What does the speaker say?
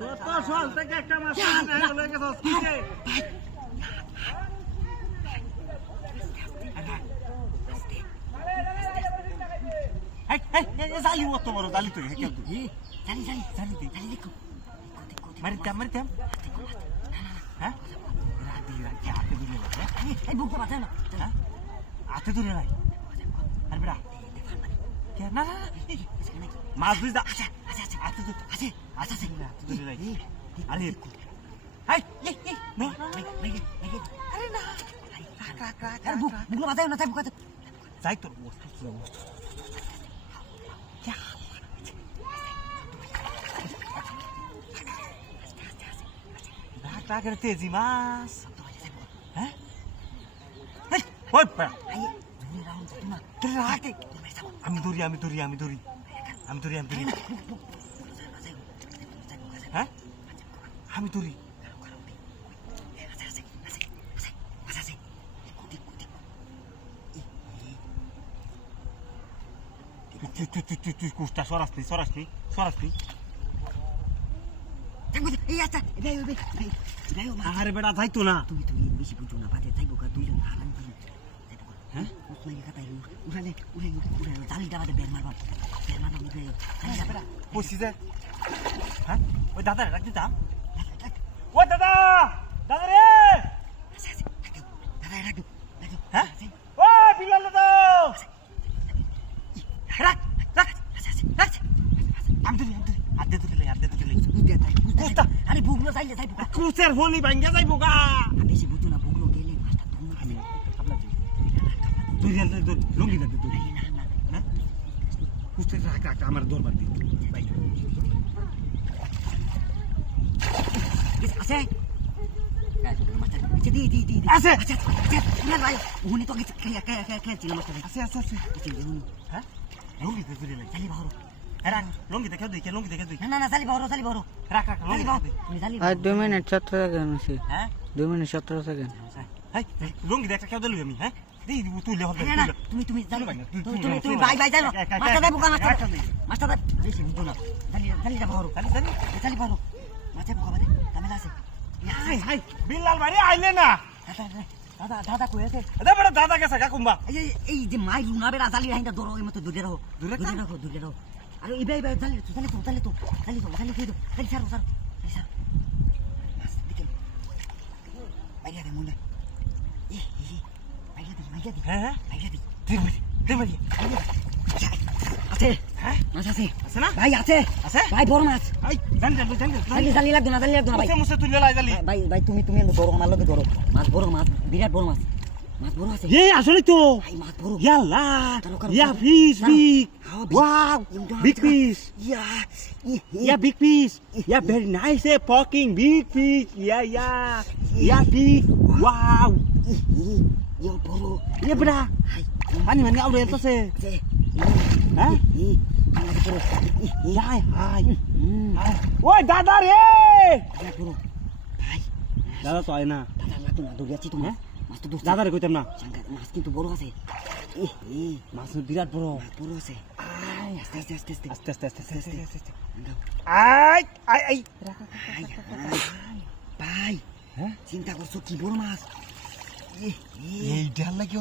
তো সল থেকে একটা মাছ ধরে লয়ে গেছস কি রে এই জালি মত বড় জালি তো কেউ তো জালি দেখো মারিতাম হ্যাঁ রাতি হাতে দূরে লাগে এই বুকটা বাজে না হ্যাঁ হাতে দূরে নাই আরে বেটা কে না মাছ বুঝ দা আচ্ছা হাতে দূরে আচ্ছা দূরে নাই আরে এই না আরে না আরে বুকটা বাজে না তাই বুকটা যাই তোর টাকার তেজি মাছ হ্যাঁ ওই আমি ধরি হ্যাঁ আমি ধরি তুই কুষ্টা সরাসতি আরে বেটা যাইতো না তুমি বেশি বুঝো না বাদে যাইবো কা দুইজন হারান পারি হ্যাঁ উসমাইয়া কথা উড়ালে জালিটা বাদে বের মারবা উঠে জালিটা বেটা বসি যে হ্যাঁ ওই দাদা রাখ দিতাম ও দাদা রে দাদা রাখ হ্যাঁ ও বিলাল দাদা রাখ আমি ধরি আদে ধরি কুস্তা আরে বুগলো যাইলে যাইবো কুস্তের ফোনই ভাঙ্গা যাইবো গা বেশি বুঝো না বুগলো গেলে মাছটা ধরবো আমি আপনার তুই লঙ্গি না তুই হ্যাঁ কুস্তের রাখ আমার দরবার দি ভাই আছে দি আছে আচ্ছা না ভাই উনি তো খেলছিল মাছটা আছে হ্যাঁ লঙ্গি তুই তুই জালি বাহরো রাখ লঙ্গি দেখে তুই না জালি বাহরো রাখ লঙ্গি তুমি জালি আর 2 মিনিট 17 সেকেন্ড আছে হ্যাঁ 2 মিনিট 17 সেকেন্ড হাই লঙ্গি দেখে কেউ দিলু আমি হ্যাঁ দেই তুই লে হবে না তুমি জানো তুমি বাই জানো মাছটা দেবো কা মাছটা বেশি বুঝো না জালি বাহরো জালি বাহরো মাছে বুকা বাদে কামেলা আছে হাই বিল্লাল ভাই আইলে না দাদা কই আছে দাদা গেছে কাকুম্বা এই যে মাই লুনা বেড়া জালি রাইন্দা ধরো এই মতো দূরে রাখো আরে ইবাই জালি তো ছাড়ো দিকে বাইরে দে মুন্ডা বাইরে দি হ্যাঁ বাইরে দি দে মারি আছে হ্যাঁ মাছ আছে না ভাই আছে ভাই বড় মাছ এই জালি লাগতো না ভাই মুছে তুই লাই জালি ভাই তুমি ধরো আমার লগে ধরো মাছ বড় মাছ বিরাট বড় মাছ বড় আছে এই আসলে তো ভাই মাছ বড় ইয়াল্লা ইয়া fish big wow big fish ইয়া বিগ ফিশ ইয়া very nice fucking big fish ইয়া বিগ ওয়াও ইয়া বড় ইয়া বড়া পানি আউরে এলতাছে হ্যাঁ হাই ওই দাদা রে ভাই দাদা তো আয় না দাদা লাগতো না দৌড়াচ্ছি তুমি মাছ তো দাদা রে কইতাম না মাছ কিন্তু বড় আছে মাছ বিরাট বড় আছে আস্তে আই ভাই হ্যাঁ চিন্তা করছো কি বড় মাছ এই ডাল লাগি